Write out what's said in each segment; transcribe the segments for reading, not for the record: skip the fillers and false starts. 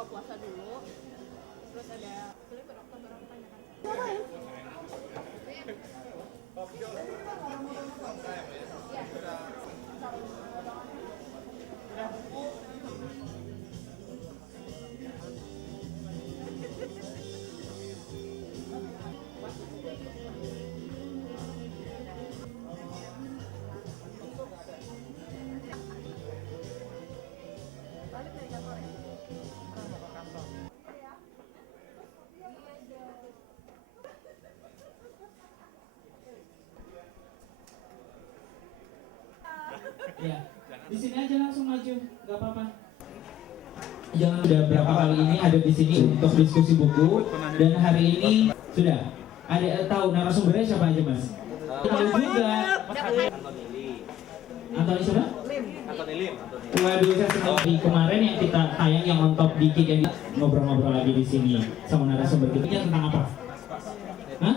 buka puasa dulu. Terus ada boleh ke dokter barang tanyakan. Balik dari kantor ya? Ya, di sini aja langsung maju, nggak apa-apa. Jangan udah berapa kali ini ada di sini untuk diskusi buku dan hari ini sudah ada tahu narasumbernya siapa aja mas? Tahu juga. Antoni siapa? Antoni Lim. Waduh, saya senang di kemarin yang kita tayang yang on top di Kick ngobrol-ngobrol lagi di sini sama narasumber kita. Ini tentang apa? Hah?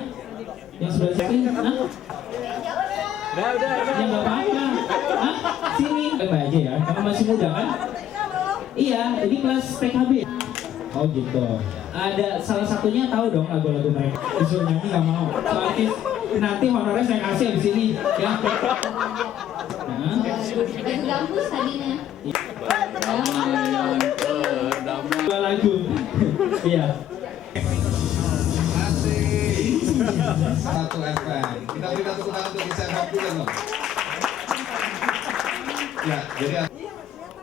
Yang sebelah sini? Hah? Udah. Ya nggak apa-apa. Hah? Sini. Mbak aja ya, karena masih muda kan? Iya, ini kelas PKB. Oh gitu. Ada salah satunya tahu dong lagu-lagu mereka. Disuruh nyanyi nggak mau. Soalnya nanti honornya saya kasih di sini. Ya. Lagu Gambus tadinya. Dua lagu. Iya. Satu FM. Kita beri tepuk tangan untuk Kiss FM juga dong. Ya, jadi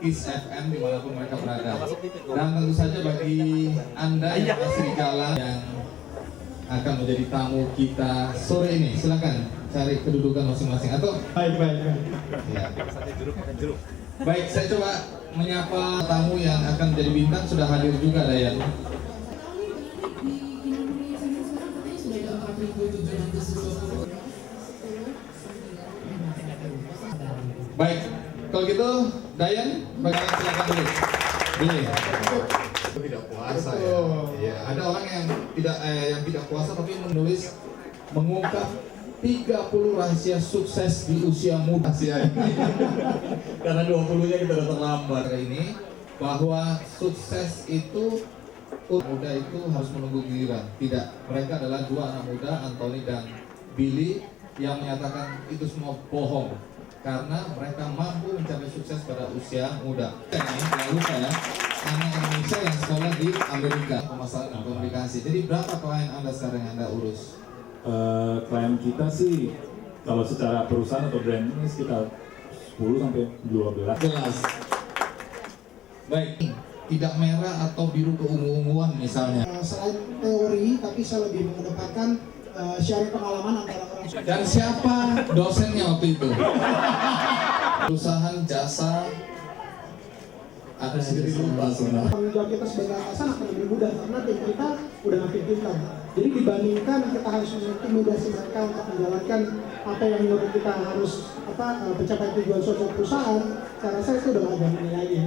Kiss FM dimanapun mereka berada. Dan tentu saja bagi Anda yang masih di jalan yang akan menjadi tamu kita sore ini, silakan cari kedudukan masing-masing atau baik. Ya. Baik, saya coba menyapa tamu yang akan menjadi bintang sudah hadir juga Dayan. Baik, kalau gitu Dayan, bagaimana silakan dulu. Tidak puasa ya. Ya, ada orang yang tidak puasa tapi menulis mengungkap 30 rahasia sukses di usia muda ya. Karena 20-nya kita udah terlambat ini bahwa sukses itu muda itu harus menunggu giliran. Tidak, mereka adalah dua anak muda, Antoni dan Billy, yang menyatakan itu semua bohong karena mereka mampu mencapai sukses pada usia muda. Ini jangan lupa ya, anak Indonesia yang sekolah di Amerika, pemasaran dan komunikasi. Jadi berapa klien Anda sekarang yang Anda urus? Klien kita sih kalau secara perusahaan atau brand ini sekitar 10 sampai 12. Jelas. Baik, tidak merah atau biru keungu-unguan misalnya. Selain teori, tapi saya lebih mengedepankan sharing pengalaman antara orang. Dan siapa dosennya waktu itu? Perusahaan jasa. Aku sendiri lupa sebenarnya. Tanggung jawab kita sebagai atasan akan lebih mudah karena tim kita udah makin pintar. Jadi dibandingkan kita harus mengintimidasi mereka untuk menjalankan apa yang menurut kita harus pencapaian tujuan suatu perusahaan, saya rasa itu udah ada nilainya.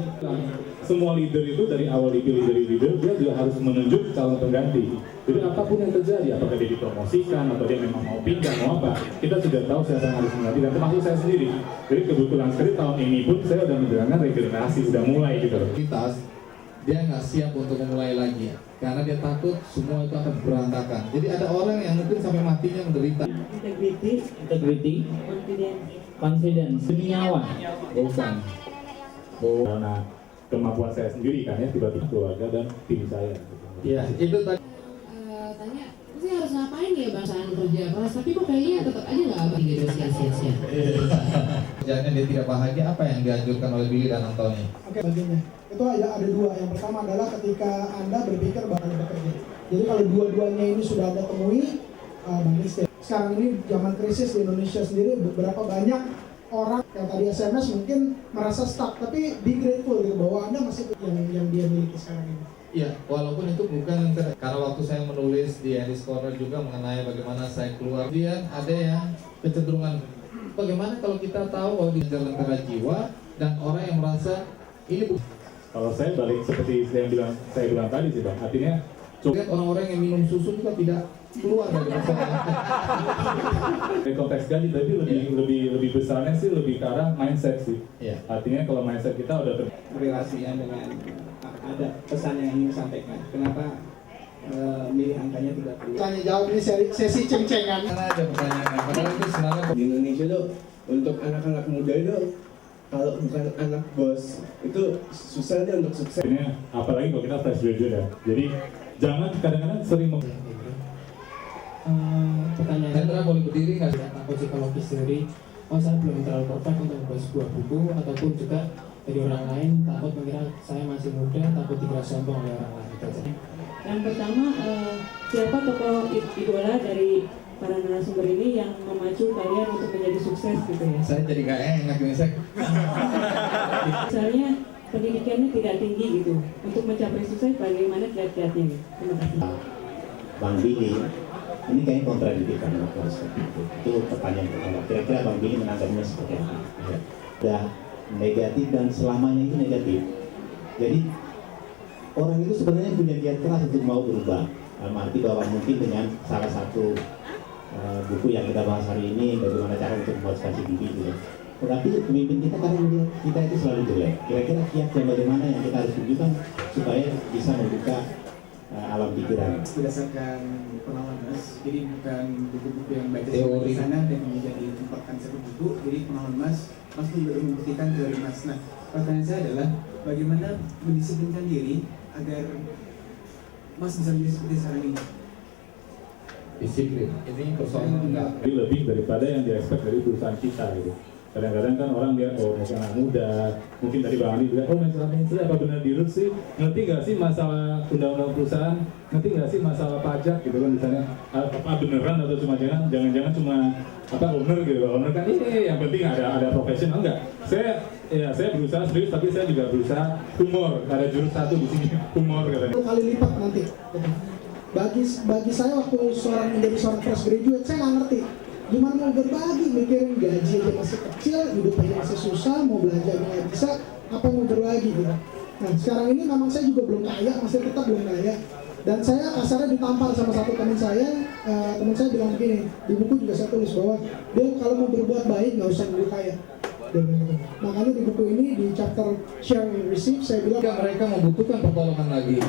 Semua leader itu dari awal dipilih dari leader, dia juga harus menunjuk calon pengganti. Jadi apapun yang terjadi, apakah dia dipromosikan atau dia memang mau pindah, mau apa, kita sudah tahu siapa yang harus mengganti, dan termasuk saya sendiri. Jadi kebetulan sekali tahun ini pun saya sudah menjalankan regenerasi, sudah mulai gitu. Dia nggak siap untuk memulai lagi karena dia takut semua itu akan berantakan. Jadi ada orang yang mungkin sampai matinya menderita. Integrity, confidence, demi nyawa. Bukan. Karena kemampuan saya sendiri kan ya, tiba-tiba keluarga dan tim saya. Ya, itu tadi. Tanya, sih harus ngapain ya bangsaan kerja keras, tapi kok kayaknya tetap aja nggak abang gitu sia-sia. Kerjanya dia tidak bahagia, apa yang dianjurkan oleh Billy dan Antoni? Oke, bagiannya. Itu ada dua. Yang pertama adalah ketika Anda berpikir bakal bekerja. Jadi kalau dua-duanya ini sudah Anda temui, Bang Stay. Sekarang ini zaman krisis di Indonesia sendiri, beberapa banyak orang yang tadi SMS mungkin merasa stuck, tapi be grateful gitu bahwa Anda masih yang dia miliki sekarang ini. Iya, walaupun itu bukan karena waktu saya menulis di Andy's Corner juga mengenai bagaimana saya keluar, dia ada yang kecenderungan bagaimana kalau kita tahu bahwa di lentera jiwa dan orang yang merasa ini Kalau saya balik seperti saya bilang tadi sih Bang, artinya lihat orang-orang yang minum susu juga tidak keluar dari masalah. dari konteks gaji, tapi lebih besarnya sih lebih ke arah mindset sih. Iya. Artinya kalau mindset kita udah relasinya dengan ada pesan yang ingin disampaikan. Kenapa milih angkanya 30? Tanya jawab ini sesi ceng-cengan. Mana aja pertanyaannya? Padahal itu sebenarnya Di Indonesia tuh untuk anak-anak muda itu kalau bukan anak bos itu susah deh untuk sukses. Ini apalagi kalau kita fresh graduate ya. Jadi jangan kadang-kadang sering Pertanyaan Hendra boleh berdiri nggak? takut psikologis dari saya belum terlalu perfect untuk membuat sebuah buku, ataupun juga dari orang lain takut mengira saya masih muda, takut dikira sombong oleh orang lain gitu aja. Yang pertama, siapa tokoh idola dari para narasumber ini yang memacu kalian untuk menjadi sukses gitu ya? Saya jadi nggak enak ini saya. Misalnya pendidikannya tidak tinggi gitu, untuk mencapai sukses bagaimana kiat-kiatnya gitu? Terima kasih. Bang Billy, ini kayaknya kontradiktif kan itu pertanyaan pertama. Kira-kira Bang Billy menanggapinya seperti apa? Udah negatif dan selamanya itu negatif. Jadi orang itu sebenarnya punya niat keras untuk mau berubah. Arti bahwa mungkin dengan salah satu buku yang kita bahas hari ini, bagaimana cara untuk memotivasi diri gitu. Tetapi pemimpin kita kadang melihat kita itu selalu jelek. Kira-kira kiat dan bagaimana yang kita harus tunjukkan supaya bisa membuka alam pikiran. Berdasarkan pengalaman Mas, jadi bukan buku-buku yang baca Teori. di sana dan kemudian ditempatkan satu buku, jadi pengalaman Mas pun juga membuktikan teori Mas. Nah, pertanyaan saya adalah bagaimana mendisiplinkan diri agar Mas bisa menjadi seperti sekarang ini? Disiplin. Ini persoalan enggak. Jadi lebih daripada yang di-expect dari perusahaan kita gitu. Kadang-kadang kan orang lihat, oh mungkin anak muda, mungkin tadi Bang Ali bilang, oh masalah apa benar dirut sih? Ngerti nggak sih masalah undang-undang perusahaan? Ngerti nggak sih masalah pajak gitu kan misalnya? Apa beneran atau cuma jangan-jangan cuma apa owner gitu? Owner kan yang penting ada profesional enggak? Saya berusaha serius tapi saya juga berusaha humor. Ada jurus satu di sini humor katanya. 10 kali lipat nanti. Bagi saya waktu menjadi seorang fresh graduate, saya nggak ngerti gimana mau berbagi, mikirin gaji aja masih kecil, hidup aja masih susah, mau belanja aja nggak bisa, apa yang mau berbagi gitu. Nah sekarang ini memang saya juga belum kaya, masih tetap belum kaya. Dan saya kasarnya ditampar sama satu teman saya bilang begini, di buku juga saya tulis bahwa dia kalau mau berbuat baik nggak usah nunggu kaya. Makanya di buku ini di chapter share and receive saya bilang Mereka membutuhkan pertolongan lagi.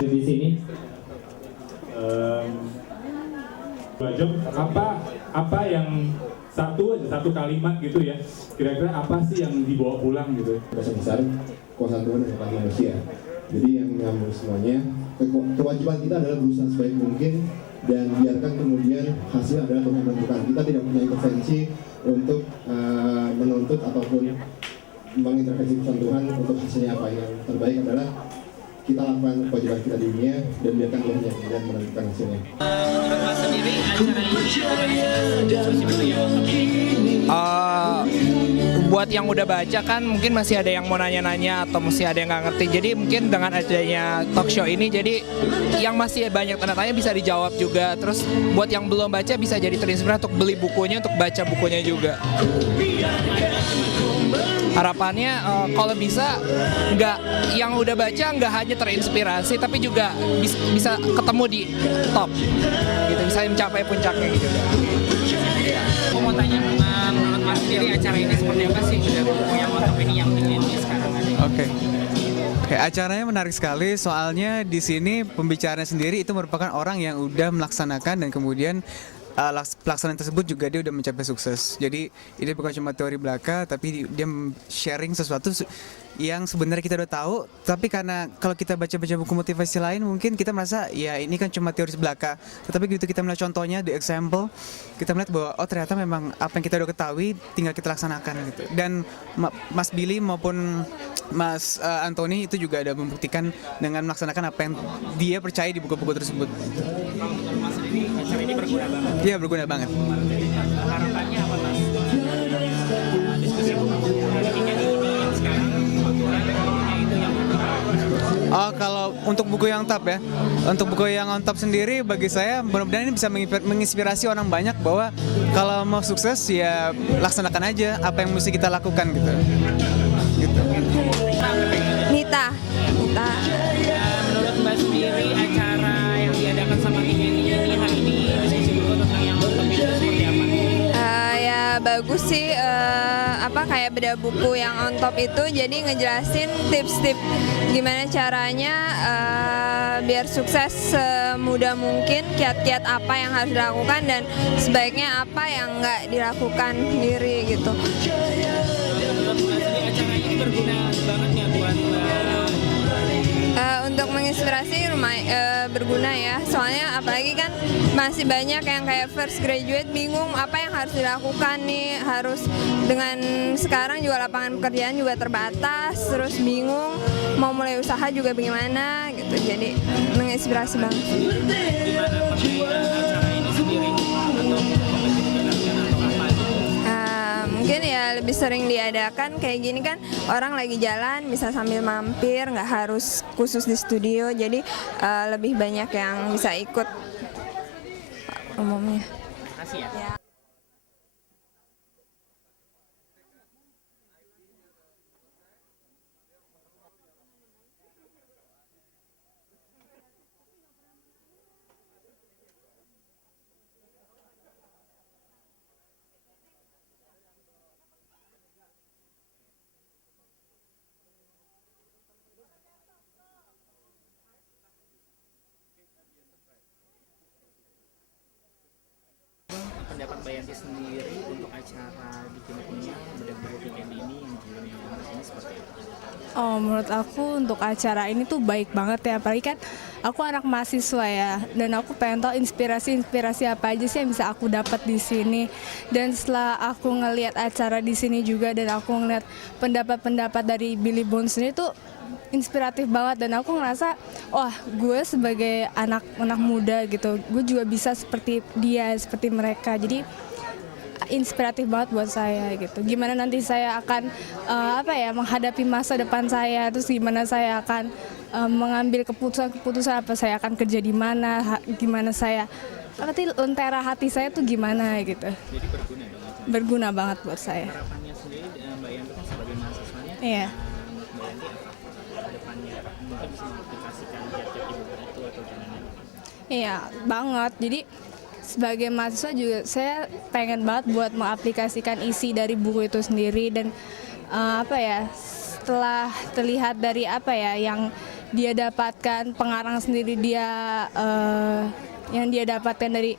Di sini Bajok, apa yang satu kalimat gitu ya, kira-kira apa sih yang dibawa pulang gitu? Dosa besar kuasa Tuhan dan hak manusia. Jadi yang nyambung semuanya, kewajiban kita adalah berusaha sebaik mungkin dan biarkan kemudian hasil adalah Tuhan yang menentukan. Kita tidak punya intervensi untuk menuntut ataupun mengintervensi pesan Tuhan untuk hasilnya apa. Yang terbaik adalah kita lakukan kewajiban kita di dunia dan biarkan Tuhan yang kemudian menentukan hasilnya. menurut Mas sendiri acara ini buat yang udah baca kan mungkin masih ada yang mau nanya-nanya atau masih ada yang nggak ngerti. Jadi mungkin dengan adanya talk show ini jadi yang masih banyak tanda tanya bisa dijawab juga. Terus buat yang belum baca bisa jadi terinspirasi untuk beli bukunya, untuk baca bukunya juga. Harapannya kalau bisa nggak yang udah baca nggak hanya terinspirasi tapi juga bisa ketemu di top gitu, bisa mencapai puncaknya gitu. Aku mau tanya menurut Mas sendiri acara ini seperti apa sih? Yang WhatsApp ini yang sekarang ada. Oke, acaranya menarik sekali soalnya di sini pembicaranya sendiri itu merupakan orang yang udah melaksanakan dan kemudian pelaksanaan tersebut juga dia udah mencapai sukses. Jadi ini bukan cuma teori belaka, tapi dia sharing sesuatu yang sebenarnya kita udah tahu. Tapi karena kalau kita baca-baca buku motivasi lain, mungkin kita merasa ya ini kan cuma teori belaka. Tetapi begitu kita melihat contohnya, the example, kita melihat bahwa oh ternyata memang apa yang kita udah ketahui tinggal kita laksanakan gitu. Dan Mas Billy maupun Mas Anthony itu juga ada membuktikan dengan melaksanakan apa yang dia percaya di buku-buku tersebut. Mas ini acara ini berguna banget. Iya, berguna banget. Harapannya apa Mas? Diskusi pendidikan ini yang sekarang aturan itu yang Oh, kalau untuk buku yang top ya, untuk buku yang on top sendiri bagi saya mudah-mudahan ini bisa menginspirasi orang banyak bahwa kalau mau sukses ya laksanakan aja apa yang mesti kita lakukan gitu. Nita. menurut Mbak sendiri acara yang diadakan sama tim ini hari ini diskusi buku tentang yang nonton itu seperti apa? Ya bagus. bagus sih, kayak beda buku yang on top itu, jadi ngejelasin tips-tips gimana caranya biar sukses semudah mungkin, kiat-kiat apa yang harus dilakukan dan sebaiknya apa yang nggak dilakukan sendiri gitu. Acara ini berguna banget nggak buat untuk menginspirasi berguna ya, soalnya apalagi kan masih banyak yang kayak first graduate bingung apa yang harus dilakukan nih, harus dengan sekarang juga lapangan pekerjaan juga terbatas, terus bingung mau mulai usaha juga bagaimana gitu, jadi menginspirasi banget. Mungkin ya lebih sering diadakan kayak gini kan, orang lagi jalan bisa sambil mampir, nggak harus khusus di studio, jadi lebih banyak yang bisa ikut umumnya. Makasih ya. Pendapat Mbak Yanti sendiri untuk acara bikin punya bedah-bedah weekend ini yang belum ini seperti apa? Menurut aku untuk acara ini tuh baik banget ya, apalagi kan aku anak mahasiswa ya, dan aku pengen tahu inspirasi apa aja sih yang bisa aku dapat di sini. Dan setelah aku ngelihat acara di sini juga dan aku ngelihat pendapat-pendapat dari Billy Bones sendiri tuh inspiratif banget, dan aku ngerasa wah, gue sebagai anak muda gitu, gue juga bisa seperti dia, seperti mereka. Jadi inspiratif banget buat saya gitu. Gimana nanti saya akan menghadapi masa depan saya, terus gimana saya akan mengambil keputusan apa saya akan kerja di mana, gimana saya lentera hati saya tuh gimana gitu. Jadi berguna dong. Berguna banget buat saya. Harapannya sendiri Mbak Yanti kan sebagai mahasiswanya. Iya. Mbak Yanti apa kedepannya mungkin bisa mengaplikasikan kiat-kiat ibu itu atau gimana? Iya, banget. Jadi sebagai mahasiswa juga saya pengen banget buat mengaplikasikan isi dari buku itu sendiri, dan setelah terlihat dari yang dia dapatkan, pengarang sendiri yang dia dapatkan dari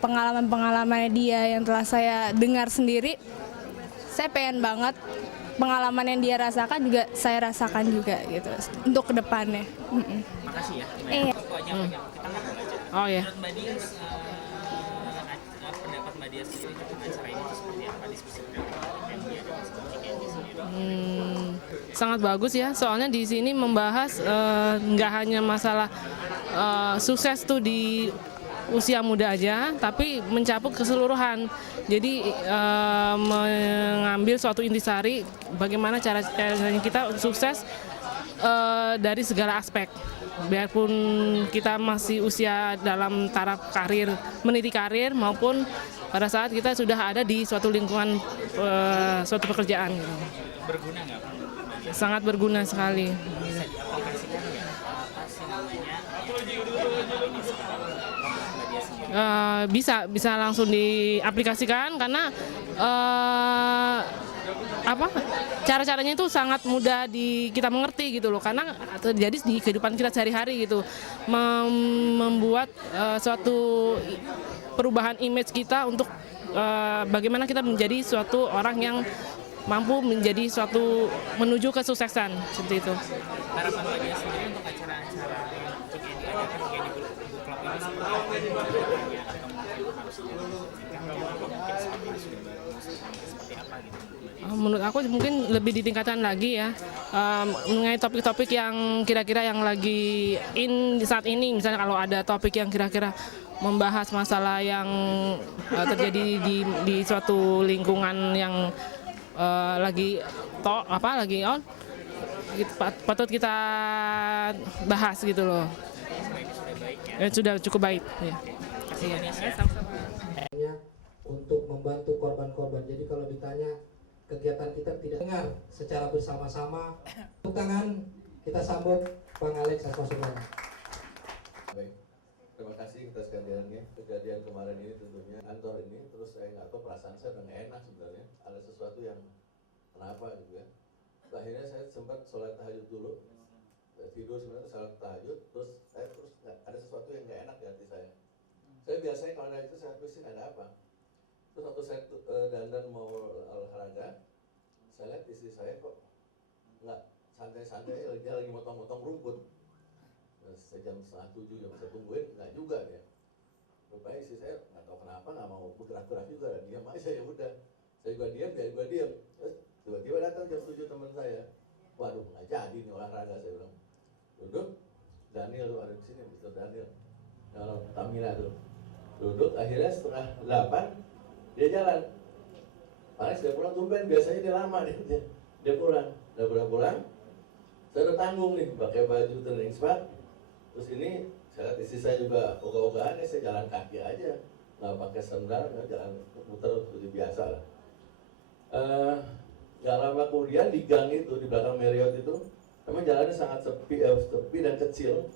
pengalaman-pengalamannya dia yang telah saya dengar sendiri, saya pengen banget pengalaman yang dia rasakan juga saya rasakan juga gitu untuk kedepannya. Makasih ya. Iya. Oh ya. Mbak Dia, pendapat Mbak Dia sendiri tentang acara ini seperti apa, diskusi yang dia sangat bagus ya, soalnya di sini membahas nggak hanya masalah sukses tuh di usia muda aja, tapi mencakup keseluruhan. Jadi mengambil suatu intisari bagaimana caranya kita sukses dari segala aspek. Biarpun kita masih usia dalam taraf karir, meniti karir, maupun pada saat kita sudah ada di suatu lingkungan suatu pekerjaan. Gitu. Berguna nggak? Sangat berguna sekali. Bisa diaplikasikan nggak? Apa sih namanya? Bisa langsung diaplikasikan karena cara-caranya itu sangat mudah kita mengerti gitu loh, karena terjadi di kehidupan kita sehari-hari gitu, membuat suatu perubahan image kita untuk bagaimana kita menjadi suatu orang yang mampu menjadi suatu menuju kesuksesan seperti itu. Harapan Mbak Dia sendiri untuk acara-acara yang diadakan kayak di book club ini seperti apa? Seperti apa gitu? Menurut aku mungkin lebih ditingkatkan lagi ya, mengenai topik-topik yang kira-kira yang lagi di saat ini. Misalnya kalau ada topik yang kira-kira membahas masalah yang terjadi di suatu lingkungan yang lagi on, patut kita bahas gitu loh. Sudah cukup baik. Ya. Untuk membantu korban-korban. Jadi kalau ditanya kegiatan kita tidak dengar secara bersama-sama. Tepuk tangan, kita sambut Bang Alex Asma Saudara. Baik. Terima kasih atas kehadirannya. Kejadian kemarin ini tentunya kantor ini, terus saya nggak tahu perasaan saya udah nggak enak sebenarnya. Ada sesuatu yang kenapa gitu ya. Akhirnya saya sempat sholat tahajud dulu. Tidur sebenarnya sholat tahajud, terus ada sesuatu yang nggak enak di hati saya. Saya biasanya kalau ada itu saya pusing ada apa. Terus waktu saya dandan mau olahraga, saya lihat istri saya kok nggak santai-santai, dia lagi motong-motong rumput. Sejam 6:30 yang saya tungguin, nggak juga dia. Rupanya istri saya nggak tahu kenapa nggak mau bergerak-gerak juga, dan diam aja ya udah. Saya juga diam, dia juga diam. Terus tiba-tiba datang jam 7 teman saya. Waduh, nggak jadi nih olahraga, saya bilang. Duduk, Daniel tuh ada di sini, Mr. Daniel. Kalau Tamina tuh. Duduk, akhirnya setengah 8 dia jalan. Paling dia pulang tumben, biasanya dia lama dia pulang. Udah pulang, saya udah tanggung nih, pakai baju training spa. Terus ini saya lihat istri saya juga ogah-ogahan, saya jalan kaki aja, nggak pakai sandal, nggak jalan muter seperti biasa lah. Nggak lama kemudian di gang itu, di belakang Marriott itu, memang jalannya sangat sepi dan kecil.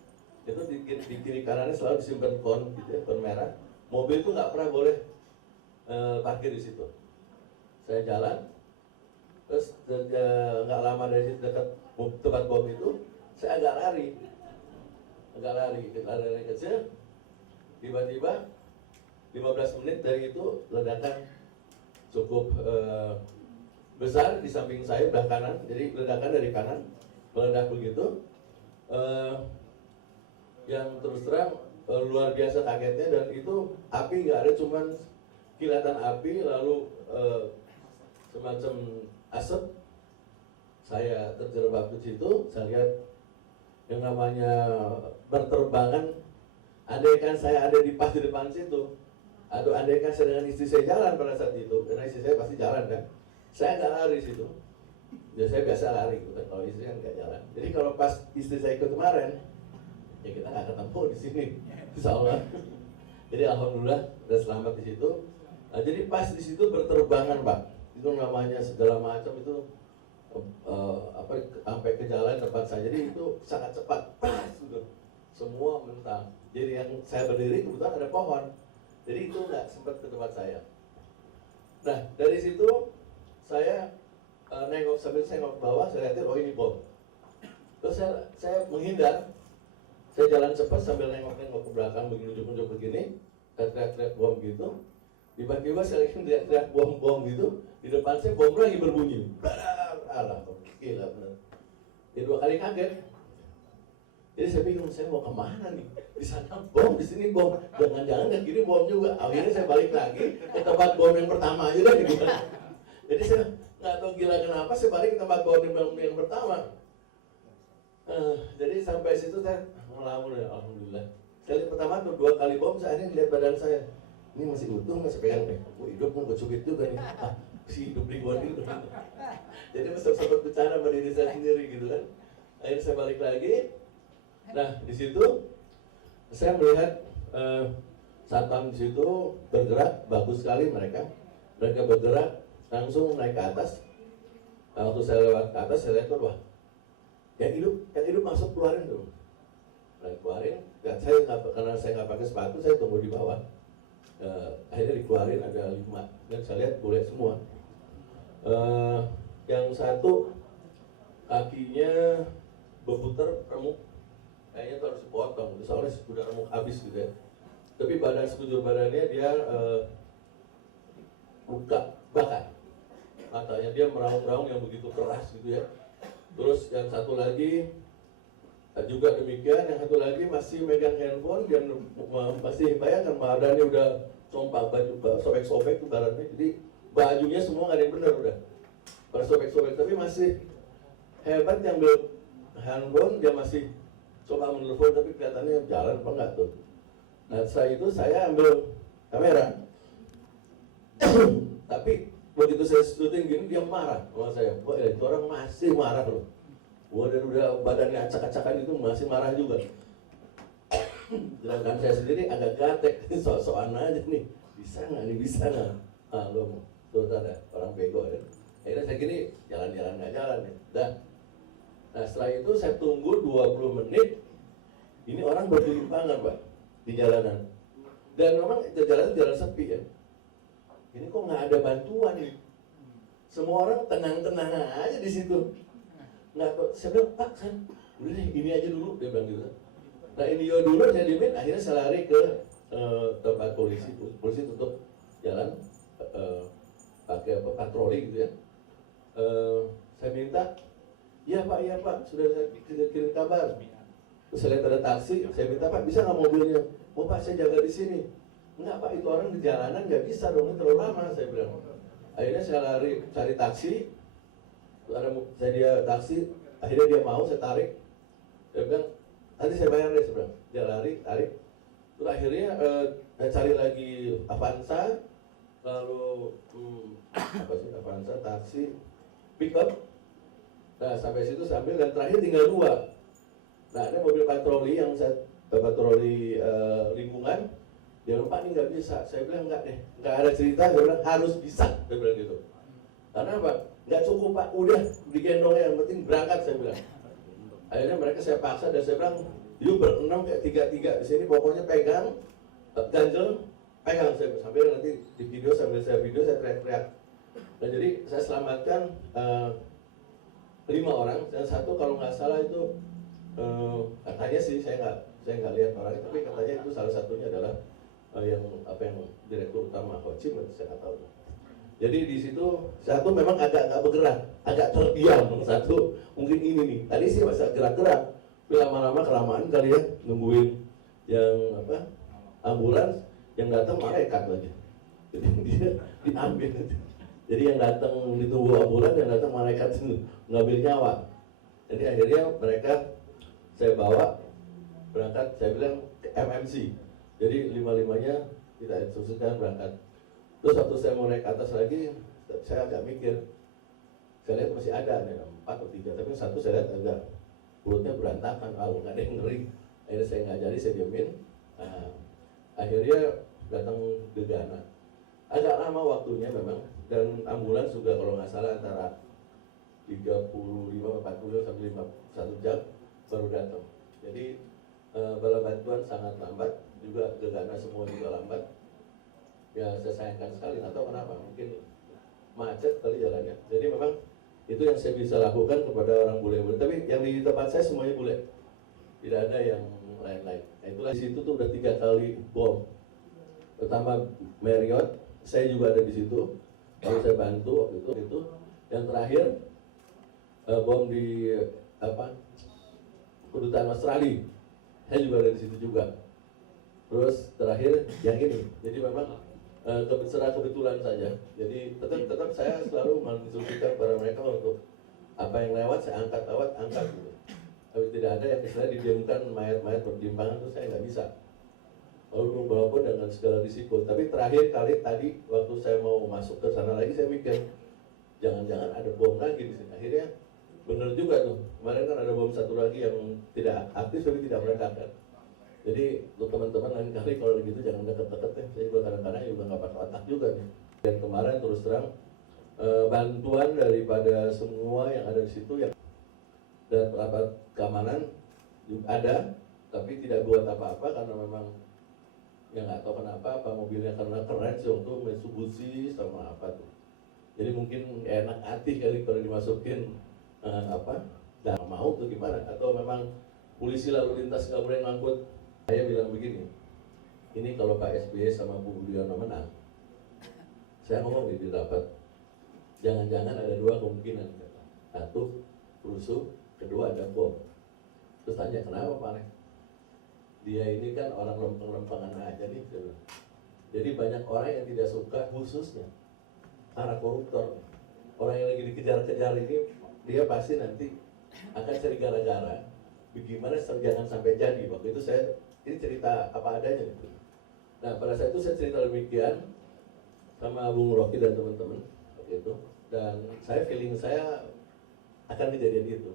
Itu di kiri kanannya selalu disimpan kon gitu ya, kon merah. Mobil itu nggak pernah boleh parkir di situ. Saya jalan, terus nggak lama dari situ dekat tempat bom itu, saya agak lari kecil. Tiba-tiba 15 menit dari itu ledakan cukup besar di samping saya belah kanan. Jadi ledakan dari kanan meledak begitu, yang terus terang luar biasa kagetnya. Dan itu api nggak ada, cuman kilatan api lalu semacam asap. Saya terjerembab di situ, saya lihat yang namanya berterbangan. Andaikan saya ada pas di depan situ, atau andaikan saya dengan istri saya jalan pada saat itu, karena istri saya pasti jalan kan, saya nggak lari situ. Ya saya biasa lari gitu kan, kalau istri kan nggak jalan. Jadi kalau pas istri saya ikut kemarin, ya kita nggak ketemu di sini, insya Allah. Jadi alhamdulillah udah selamat di situ. Nah, jadi pas di situ berterbangan Pak, itu namanya segala macam itu sampai ke jalan tempat saya. Jadi itu sangat cepat, pas gitu, semua mentah. Jadi yang saya berdiri kebetulan ada pohon, jadi itu nggak sempat ke tempat saya. Nah dari situ saya nengok, sambil saya nengok ke bawah, saya lihatin oh ini bom. Terus saya menghindar, saya jalan cepat sambil nengok-nengok ke belakang, menunjuk-nunjuk begini, teriak-teriak bom gitu. Tiba-tiba saya lagi teriak bom gitu, di depan saya bom lagi berbunyi. Alah, gila bener. Ya 2 kali kaget. Jadi saya bingung, saya mau kemana nih? Di sana bom, di sini bom. Jangan-jangan ke kiri bom juga. Akhirnya saya balik lagi ke tempat bom yang pertama aja deh. Jadi saya nggak tahu gila kenapa, saya balik ke tempat bom yang pertama. Jadi sampai situ saya ngelamun ya, alhamdulillah. Saya lihat pertama tuh 2 kali bom, saya akhirnya lihat badan saya. Ini masih utuh, masih pegang nih. Hidup mau kecubit juga nih. Si hidup di gua gitu. Jadi sempat bicara sama diri saya sendiri gitu kan. Akhirnya saya balik lagi. Nah di situ saya melihat satpam di situ bergerak, bagus sekali mereka bergerak langsung naik ke atas. Nah, waktu saya lewat ke atas saya lihat wah yang hidup masuk, keluarin dulu. Nah, keluarin. Dan saya karena saya nggak pakai sepatu, saya tunggu di bawah. Akhirnya dikeluarin ada 5 dan saya lihat boleh semua. Yang satu kakinya berputar remuk, kayaknya itu harus dipotong, soalnya sudah remuk habis gitu ya. Tapi sekujur badannya dia luka bakar, matanya dia meraung-raung yang begitu keras gitu ya. Terus yang satu lagi juga demikian, yang satu lagi masih megang handphone, dia masih bayangkan badannya udah compak, baju sobek-sobek tuh badannya, jadi bajunya semua nggak ada yang benar udah pada sobek-sobek, tapi masih hebat yang ambil handphone, dia masih coba menelpon tapi kelihatannya jalan apa enggak tuh. Nah setelah itu saya ambil kamera tapi begitu saya syuting gini dia marah sama saya. Wah itu orang masih marah loh. Wah dan udah badannya acak-acakan itu masih marah juga. Sedangkan saya sendiri agak gatek, sok-sokan aja nih. Bisa nggak? Ah lo tuh ada orang bego ya. Akhirnya saya gini jalan-jalan nggak jalan ya. Dah. Nah setelah itu saya tunggu 20 menit. Ini orang bergelimpangan Pak. di jalanan. Dan memang jalan itu jalan sepi ya. Ini kok nggak ada bantuan nih. Semua orang tenang-tenang aja di situ. Nggak, saya bilang, Pak, udah deh, ini aja dulu, dia bilang gitu. Nah ini dulu saya diemin, akhirnya saya lari ke tempat polisi. Polisi tutup jalan, pakai patroli gitu ya. Saya minta, ya Pak, sudah saya kirim kabar. Terus saya lihat ada taksi, saya minta, Pak, bisa nggak mobilnya? Oh Pak, saya jaga di sini. Enggak Pak, itu orang di jalanan nggak bisa dong, terlalu lama, saya bilang. Akhirnya saya lari cari taksi, saya dia taksi, akhirnya dia mau, saya tarik. Dia bilang, nanti saya bayar deh, saya bilang. Dia lari, tarik. Terus akhirnya saya cari lagi Avanza, lalu Avanza, taksi, pick up. Nah sampai situ sambil, dan terakhir tinggal 2. Nah ada mobil patroli yang saya patroli lingkungan. Dia bilang, Pak ini nggak bisa. Saya bilang nggak deh, nggak ada cerita. Dia bilang harus bisa. Dia bilang gitu. Karena apa? Nggak cukup Pak, udah digendong yang penting berangkat, saya bilang. Akhirnya mereka saya paksa dan saya bilang, yuk berenam kayak 3-3 di sini, pokoknya pegang, ganjel, pegang. Saya sambil nanti di video, sambil saya video saya teriak-teriak. Nah jadi saya selamatkan 5 orang, dan 1 kalau nggak salah itu katanya sih saya nggak lihat orangnya, tapi katanya itu salah satunya adalah yang direktur utama Hochim, saya nggak tahu. Jadi di situ 1 memang agak bergerak, agak terdiam, 1 mungkin ini nih. Tadi sih masih gerak-gerak, tapi lama-lama kelamaan kali ya nungguin yang ambulans, yang datang malaikat lagi. Jadi dia diambil. Jadi yang datang ditunggu ambulans, yang datang malaikat ngambil nyawa. Jadi akhirnya mereka saya bawa berangkat, saya bilang ke MMC. Jadi 5-5-nya kita instruksikan berangkat. Terus waktu saya mau naik ke atas lagi, saya agak mikir. Saya lihat masih ada nih 4 atau 3, tapi 1 saya lihat agak perutnya berantakan, nggak ada yang ngeri. Akhirnya saya nggak jadi, saya diemin. Nah, akhirnya datang Gegana. Agak lama waktunya memang, dan ambulans juga kalau nggak salah antara 35-40 sampai 1 jam baru datang. Jadi bala bantuan sangat lambat, juga Gegana semua juga lambat. Ya saya sayangkan sekali, nggak tahu kenapa, mungkin macet kali jalannya. Jadi memang itu yang saya bisa lakukan kepada orang bule-bule. Tapi yang di tempat saya semuanya bule, tidak ada yang lain-lain. Nah, itulah di situ tuh udah 3 kali bom. Pertama Marriott, saya juga ada di situ, lalu saya bantu waktu itu. Yang terakhir bom di kedutaan Australia, saya juga ada di situ juga. Terus terakhir yang ini, jadi memang secara kebetulan saja. Jadi tetap saya selalu menginstruksikan kepada mereka untuk apa yang lewat saya angkat gitu. Tapi tidak ada yang istilahnya didiamkan mayat-mayat berdimbangan, itu saya nggak bisa. Walaupun dengan segala risiko. Tapi terakhir kali tadi waktu saya mau masuk ke sana lagi, saya mikir jangan-jangan ada bom lagi di sini. Akhirnya benar juga tuh. Kemarin kan ada bom 1 lagi yang tidak aktif tapi tidak meledak kan. Jadi untuk teman-teman lain kali kalau begitu jangan deket-deket ya. Saya juga kadang-kadang juga nggak pakai otak juga nih. Dan kemarin terus terang bantuan daripada semua yang ada di situ ya, dan rapat keamanan ada, tapi tidak buat apa-apa karena memang ya nggak tahu kenapa, apa mobilnya karena keren sih untuk Mitsubishi sama apa tuh. Jadi mungkin enak hati kali kalau dimasukin dan mau tuh gimana, atau memang polisi lalu lintas nggak boleh ngangkut. Saya bilang begini, ini kalau Pak SBY sama Bu Budiono menang, saya ngomong di rapat, jangan-jangan ada 2 kemungkinan. 1, rusuh, 2 ada bom. Terus tanya, kenapa Pak? Dia ini kan orang lempeng-lempengan aja nih. Jadi banyak orang yang tidak suka, khususnya para koruptor. Orang yang lagi dikejar-kejar ini, dia pasti nanti akan cari gara-gara. Bagaimana jangan sampai jadi. Waktu itu saya, ini cerita apa adanya. Nah pada saat itu saya cerita demikian sama Bung Rocky dan teman-teman gitu. Dan feeling saya akan kejadian itu.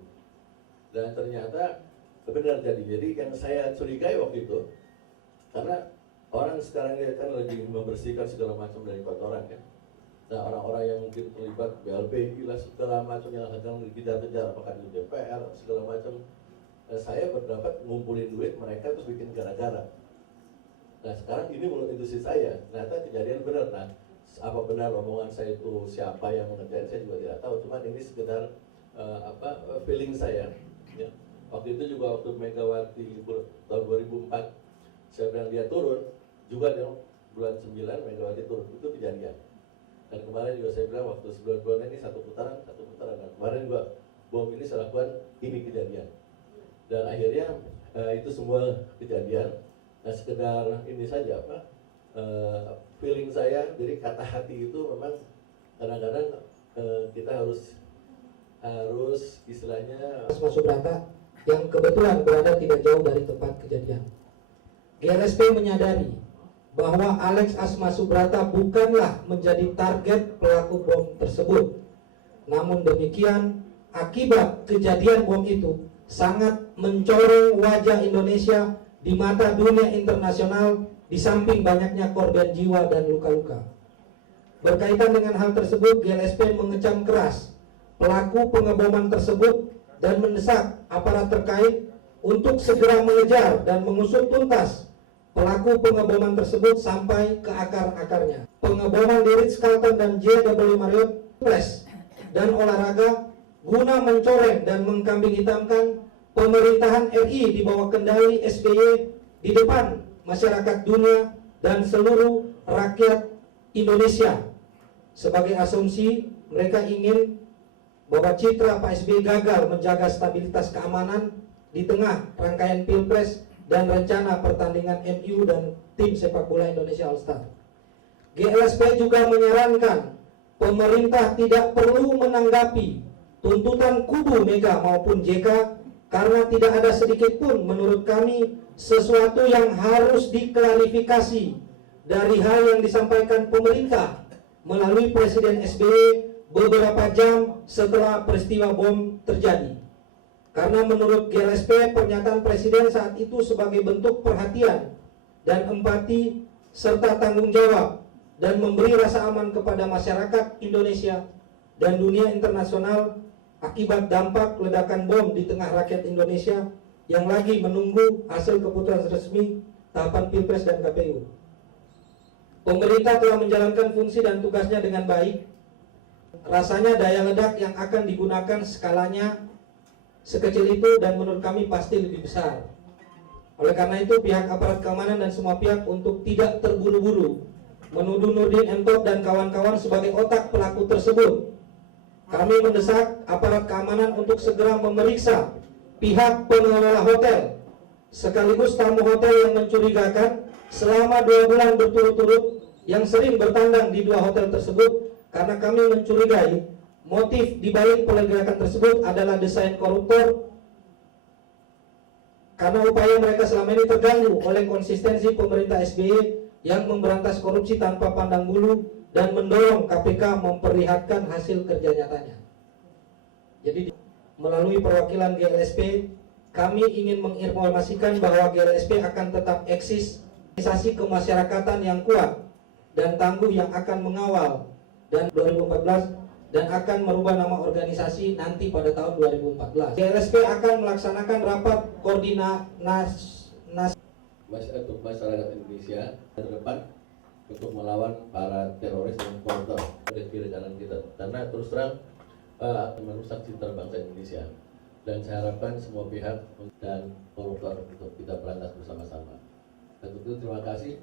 Dan ternyata benar jadi. Jadi yang saya curigai waktu itu, karena orang sekarang ini kan lagi membersihkan segala macam dari kotoran kan. Nah orang-orang yang mungkin terlibat BLP, gila segala macam yang akan dikejar-kejar, apakah di DPR segala macam. Saya berdapat ngumpulin duit mereka terus bikin gara-gara. Nah sekarang ini menurut intuisi saya, ternyata kejadian benar. Nah apa benar omongan saya itu siapa yang mengerjain saya juga tidak tahu. Cuman ini sekedar feeling saya. Ya. Waktu itu juga waktu Megawati tahun 2004 saya bilang dia turun, juga dia bulan 9 Megawati turun, itu kejadian. Dan kemarin juga saya bilang waktu sebulan-bulan ini satu putaran. Dan kemarin juga bom ini saya lakukan, ini kejadian. Dan akhirnya itu semua kejadian. Nah sekedar ini saja feeling saya, jadi kata hati itu memang kadang-kadang kita harus istilahnya Asma Subrata yang kebetulan berada tidak jauh dari tempat kejadian. GLSP menyadari bahwa Alex Asma Subrata bukanlah menjadi target pelaku bom tersebut. Namun demikian, akibat kejadian bom itu sangat mencoreng wajah Indonesia di mata dunia internasional, di samping banyaknya korban jiwa dan luka-luka. Berkaitan dengan hal tersebut, GLSP mengecam keras pelaku pengeboman tersebut dan mendesak aparat terkait untuk segera mengejar dan mengusut tuntas pelaku pengeboman tersebut sampai ke akar-akarnya. Pengeboman di Ritz-Carlton dan JW Marriott Place dan olahraga guna mencoreng dan mengkambing hitamkan pemerintahan RI di bawah kendali SBY di depan masyarakat dunia dan seluruh rakyat Indonesia. Sebagai asumsi, mereka ingin bahwa citra Pak SBY gagal menjaga stabilitas keamanan di tengah rangkaian Pilpres dan rencana pertandingan MU dan tim sepak bola Indonesia All-Star. GLSP juga menyarankan pemerintah tidak perlu menanggapi tuntutan kubu Mega maupun JK karena tidak ada sedikit pun menurut kami sesuatu yang harus diklarifikasi dari hal yang disampaikan pemerintah melalui Presiden SBY beberapa jam setelah peristiwa bom terjadi. Karena menurut GLSP pernyataan Presiden saat itu sebagai bentuk perhatian dan empati serta tanggung jawab dan memberi rasa aman kepada masyarakat Indonesia dan dunia internasional akibat dampak ledakan bom di tengah rakyat Indonesia yang lagi menunggu hasil keputusan resmi tahapan Pilpres dan KPU. Pemerintah telah menjalankan fungsi dan tugasnya dengan baik. Rasanya daya ledak yang akan digunakan skalanya sekecil itu dan menurut kami pasti lebih besar. Oleh karena itu pihak aparat keamanan dan semua pihak untuk tidak terburu-buru menuduh Nurdin M.Top dan kawan-kawan sebagai otak pelaku tersebut. Kami mendesak aparat keamanan untuk segera memeriksa pihak pengelola hotel sekaligus tamu hotel yang mencurigakan selama 2 bulan berturut-turut yang sering bertandang di 2 hotel tersebut, karena kami mencurigai motif dibalik pergerakan tersebut adalah desain koruptor karena upaya mereka selama ini terganggu oleh konsistensi pemerintah SBY yang memberantas korupsi tanpa pandang bulu dan mendorong KPK memperlihatkan hasil kerja nyatanya. Jadi melalui perwakilan GLSP kami ingin menginformasikan bahwa GLSP akan tetap eksis organisasi kemasyarakatan yang kuat dan tangguh yang akan mengawal dan 2014 dan akan merubah nama organisasi nanti pada tahun 2014. GLSP akan melaksanakan rapat koordinasi untuk masyarakat Indonesia ke depan untuk melawan para teroris dan koruptor dari kiri kanan kita. Karena terus terang akan merusak citra bangsa Indonesia. Dan saya harapkan semua pihak dan koruptor untuk kita berantas bersama-sama. Dan tentu terima kasih.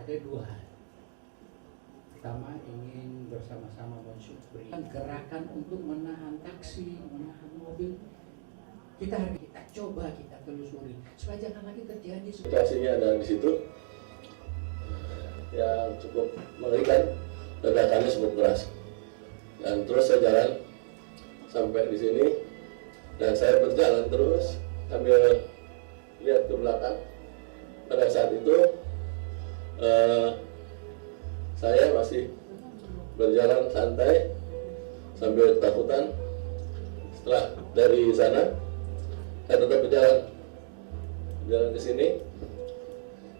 Ada 2 hal. Pertama, ingin bersama-sama mensyukuri gerakan untuk menahan taksi, menahan mobil. Kita coba kita telusuri supaya jangan lagi terjadi. Situasinya ada di situ yang cukup mengerikan, ledakannya cukup keras. Dan terus saya jalan sampai di sini dan saya berjalan terus sambil lihat ke belakang. Pada saat itu saya masih berjalan santai sambil ketakutan. Setelah dari sana saya tetap berjalan ke sini,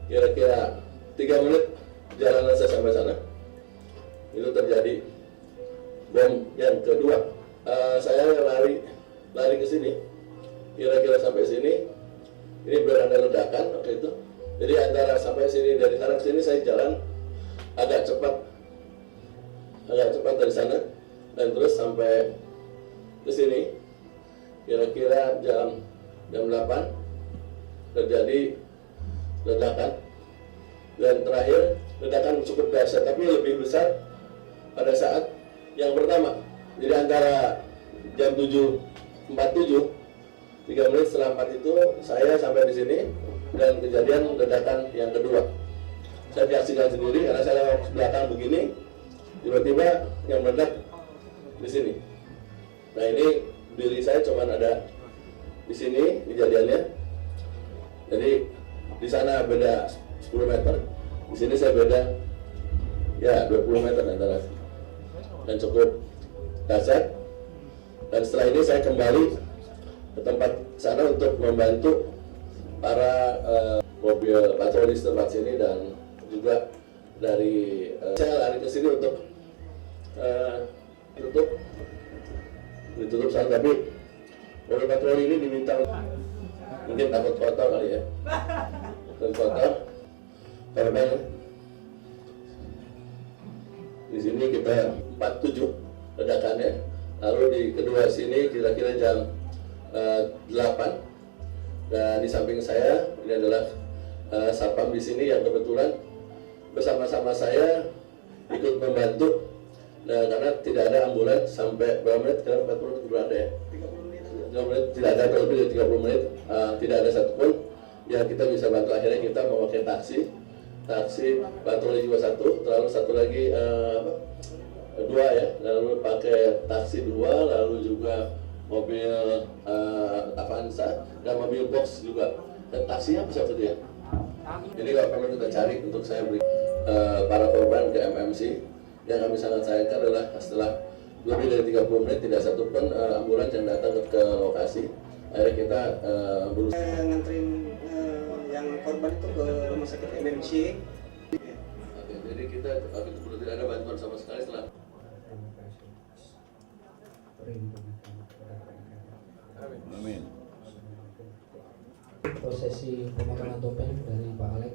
kira-kira 3 menit jalanan saya sampai sana. Itu terjadi bom yang kedua. Saya lari ke sini, kira-kira sampai sini. Ini berada ledakan waktu itu. Jadi antara sampai sini, dari sana ke sini saya jalan agak cepat dari sana, dan terus sampai ke sini kira-kira jam 8 terjadi ledakan, dan terakhir ledakan cukup dahsyat tapi lebih besar pada saat yang pertama. Jadi antara jam 7.47 3 menit setelah 4 itu saya sampai di sini dan kejadian ledakan yang kedua. Saya menyaksikan sendiri karena saya lewat belakang begini, tiba-tiba yang meledak di sini. Nah ini diri saya cuma ada di sini kejadiannya. Jadi di sana beda 10 meter, di sini saya beda ya 20 meter antara, dan cukup dahsyat. Dan setelah ini saya kembali ke tempat sana untuk membantu para mobil patroli setempat sini, dan juga dari saya lari ke sini untuk ditutup sana, tapi mobil patroli ini diminta mungkin takut kotor kali ya, takut kotor karena di sini kita 47 ledakannya, lalu di kedua sini kira-kira jam 8, dan di samping saya ini adalah satpam di sini yang kebetulan bersama-sama saya ikut membantu. Nah, karena tidak ada ambulans sampai berapa menit? Karena 40 menit berada ya? 30 menit, tidak ada, lebih dari 30 menit tidak ada satupun yang kita bisa bantu. Akhirnya kita memakai taksi patroli juga lalu satu lagi 2 ya, lalu pakai taksi 2, lalu juga mobil Avanza dan mobil box juga, dan taksinya apa satu dia. Jadi kalau perlu kita cari untuk saya beri para korban ke MMC. Yang kami sangat sayangkan adalah setelah lebih dari 30 menit tidak satupun ambulans yang datang ke lokasi. Akhirnya kita berusaha nganterin yang korban itu ke rumah sakit MMC. Oke, jadi kita tidak ada bantuan sama sekali setelah. Amin. Prosesi pemotongan topeng dari Pak Alex.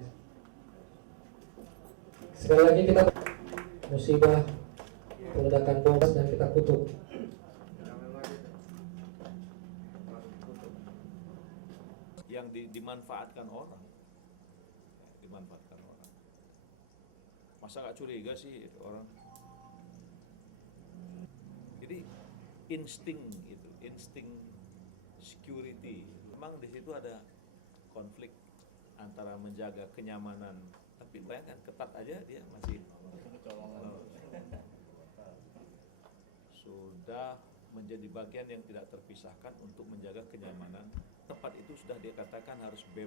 Sekali lagi kita musibah ledakan bom dan kita kutuk. Yang dimanfaatkan orang, masa nggak curiga sih orang? Jadi insting security, memang di situ ada konflik antara menjaga kenyamanan, tapi bayangkan ketat aja dia masih sudah menjadi bagian yang tidak terpisahkan untuk menjaga kenyamanan. Tempat itu sudah dikatakan harus bebas